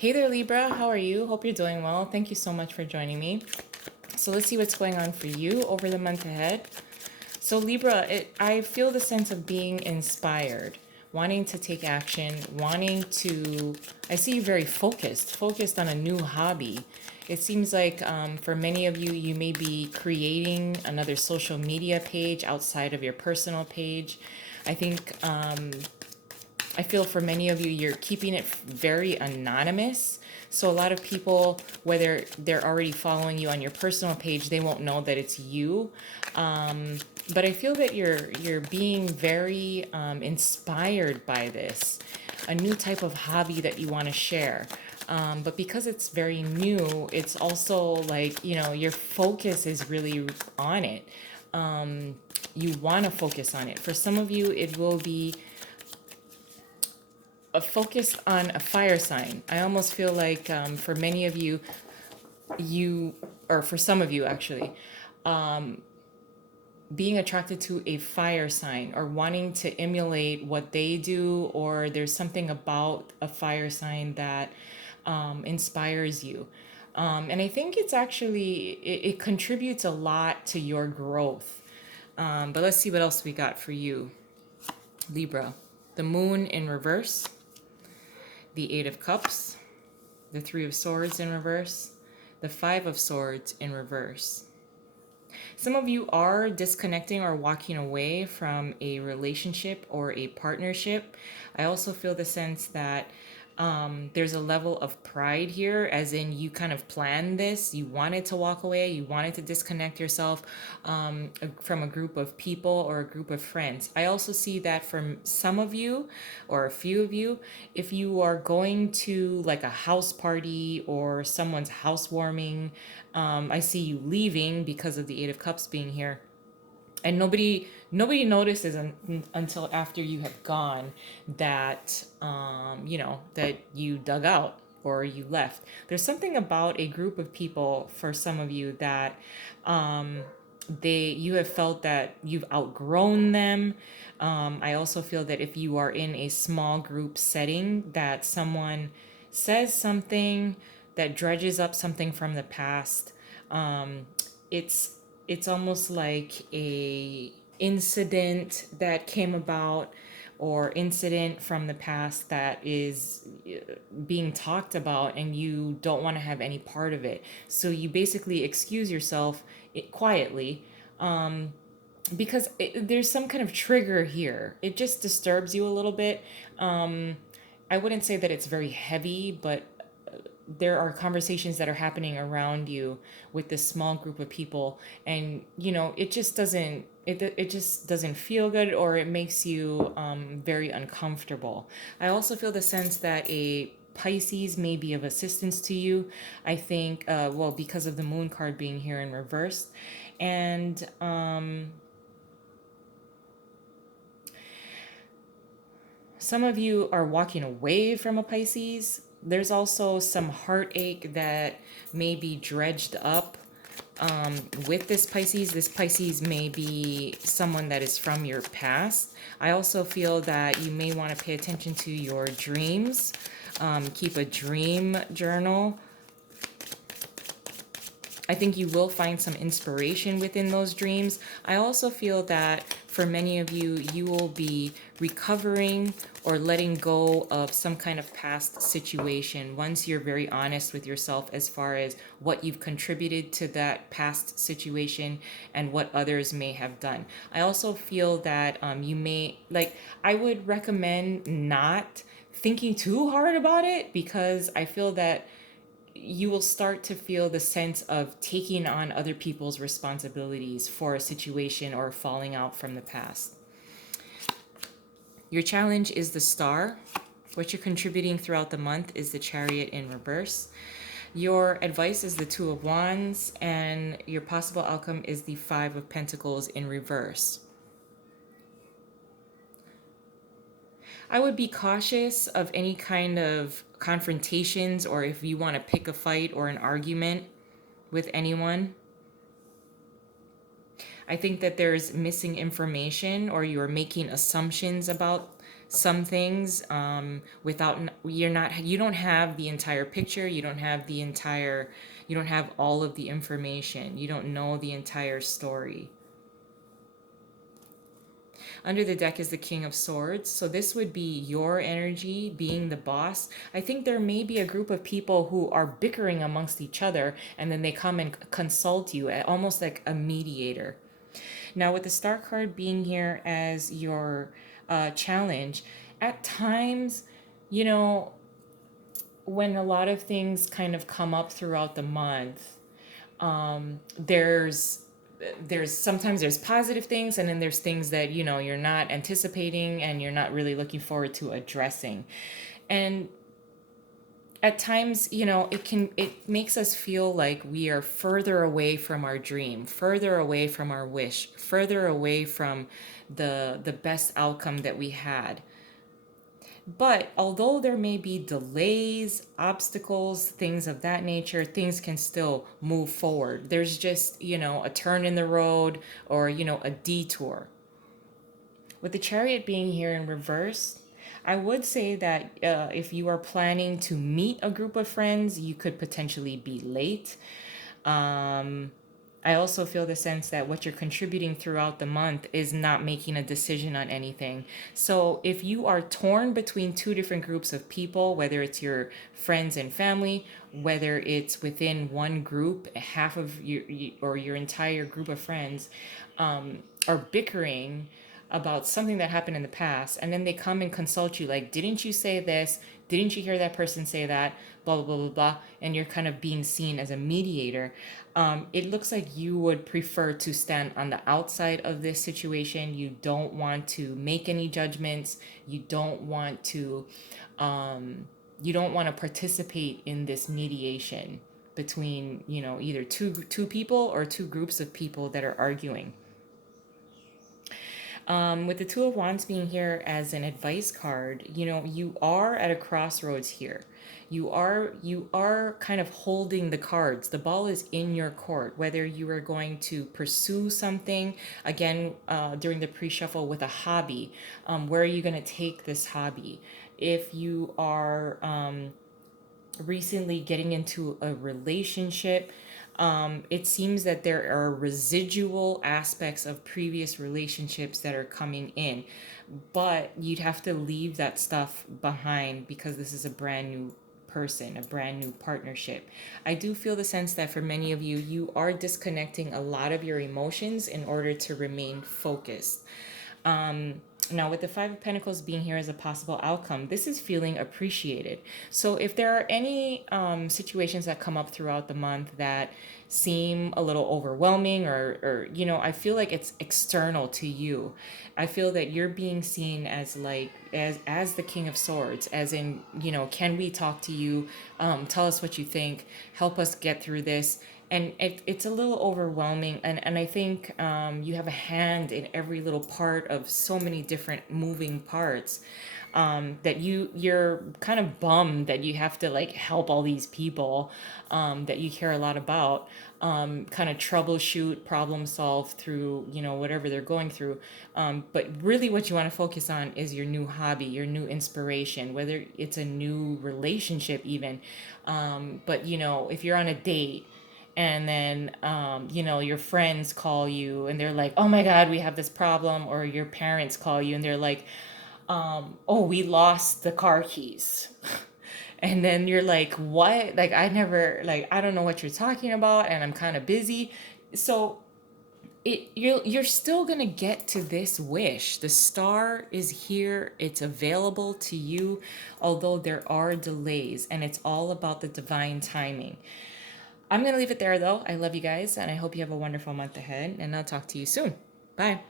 Hey there, Libra. How are you? Hope you're doing well. Thank you so much for joining me. So let's see what's going on for you over the month ahead. So Libra, I feel the sense of being inspired, wanting to take action, wanting to. I see you very focused on a new hobby. It seems like for many of you, you may be creating another social media page outside of your personal page. I think I feel for many of you, you're keeping it very anonymous. So a lot of people, whether they're already following you on your personal page, they won't know that it's you. But I feel that you're being very inspired by this, a new type of hobby that you want to share. But because it's very new, it's also like, your focus is really on it. You want to focus on it. For some of you, it will be a focus on a fire sign. I almost feel like for many of you, or for some of you actually, being attracted to a fire sign or wanting to emulate what they do, or there's something about a fire sign that inspires you. And I think it's actually, it contributes a lot to your growth. But let's see what else we got for you, Libra. The moon in reverse, the Eight of Cups, the Three of Swords in reverse, the Five of Swords in reverse. Some of you are disconnecting or walking away from a relationship or a partnership. I also feel the sense that there's a level of pride here, as in you kind of planned this. You wanted to walk away. You wanted to disconnect yourself from a group of people or a group of friends. I also see that from some of you or a few of you, if you are going to like a house party or someone's housewarming, I see you leaving because of the Eight of Cups being here, and nobody notices until after you have gone that that you dug out or you left. There's something about a group of people for some of you that you have felt that you've outgrown them. I also feel that if you are in a small group setting, that someone says something that dredges up something from the past. It's it's almost like a incident that came about, or incident from the past that is being talked about, and you don't want to have any part of it, so you basically excuse yourself quietly, because there's some kind of trigger here. It just disturbs you a little bit. I wouldn't say that it's very heavy, but there are conversations that are happening around you with this small group of people, and it just doesn't feel good, or it makes you very uncomfortable. I also feel the sense that a Pisces may be of assistance to you. I think well, because of the moon card being here in reverse, and some of you are walking away from a Pisces. There's also some heartache that may be dredged up with this Pisces. This Pisces may be someone that is from your past. I also feel that you may want to pay attention to your dreams. Keep a dream journal. I think you will find some inspiration within those dreams. I also feel that for many of you, you will be recovering or letting go of some kind of past situation once you're very honest with yourself as far as what you've contributed to that past situation and what others may have done. I also feel that I would recommend not thinking too hard about it, because I feel that you will start to feel the sense of taking on other people's responsibilities for a situation or falling out from the past. Your challenge is the Star. What you're contributing throughout the month is the Chariot in reverse. Your advice is the Two of Wands, and your possible outcome is the Five of Pentacles in reverse. I would be cautious of any kind of confrontations, or if you want to pick a fight or an argument with anyone. I think that there's missing information, or you're making assumptions about some things without, you don't have the entire picture, you don't have all of the information, you don't know the entire story. Under the deck is the King of Swords. So this would be your energy being the boss. I think there may be a group of people who are bickering amongst each other, and then they come and consult you, almost like a mediator. Now, with the Star card being here as your challenge, at times, you know, when a lot of things kind of come up throughout the month, there's sometimes there's positive things, and then there's things that you're not anticipating and you're not really looking forward to addressing. And at times, it makes us feel like we are further away from our dream, further away from our wish, further away from the best outcome that we had. But although there may be delays, obstacles, things of that nature, things can still move forward. There's just, a turn in the road, or, a detour. With the Chariot being here in reverse, I would say that if you are planning to meet a group of friends, you could potentially be late. I also feel the sense that what you're contributing throughout the month is not making a decision on anything. So if you are torn between two different groups of people, whether it's your friends and family, whether it's within one group, half of or your entire group of friends are bickering about something that happened in the past, and then they come and consult you like, didn't you say this, didn't you hear that person say that, blah blah blah blah blah, and you're kind of being seen as a mediator. It looks like you would prefer to stand on the outside of this situation. You don't want to make any judgments. You don't want to participate in this mediation between either two people or two groups of people that are arguing. With the Two of Wands being here as an advice card, you are at a crossroads here. You are kind of holding the cards. The ball is in your court. Whether you are going to pursue something again during the pre-shuffle with a hobby, where are you going to take this hobby? If you are recently getting into a relationship, it seems that there are residual aspects of previous relationships that are coming in, but you'd have to leave that stuff behind because this is a brand new person, a brand new partnership. I do feel the sense that for many of you, you are disconnecting a lot of your emotions in order to remain focused. Now, with the Five of Pentacles being here as a possible outcome, this is feeling appreciated. So if there are any situations that come up throughout the month that seem a little overwhelming, or I feel like it's external to you. I feel that you're being seen as like as the King of Swords, as in, can we talk to you? Tell us what you think. Help us get through this. And it's a little overwhelming, and I think you have a hand in every little part of so many different moving parts, that you're kind of bummed that you have to like help all these people that you care a lot about, kind of troubleshoot, problem solve through whatever they're going through. But really what you want to focus on is your new hobby, your new inspiration, whether it's a new relationship even. But if you're on a date, and then your friends call you and they're like, oh my god, we have this problem, or your parents call you and they're like, oh, we lost the car keys. And then you're like, what? Like, I don't know what you're talking about, and I'm kind of busy. So you're still gonna get to this wish. The star is here, it's available to you, although there are delays, and it's all about the divine timing. I'm going to leave it there, though. I love you guys, and I hope you have a wonderful month ahead, and I'll talk to you soon. Bye.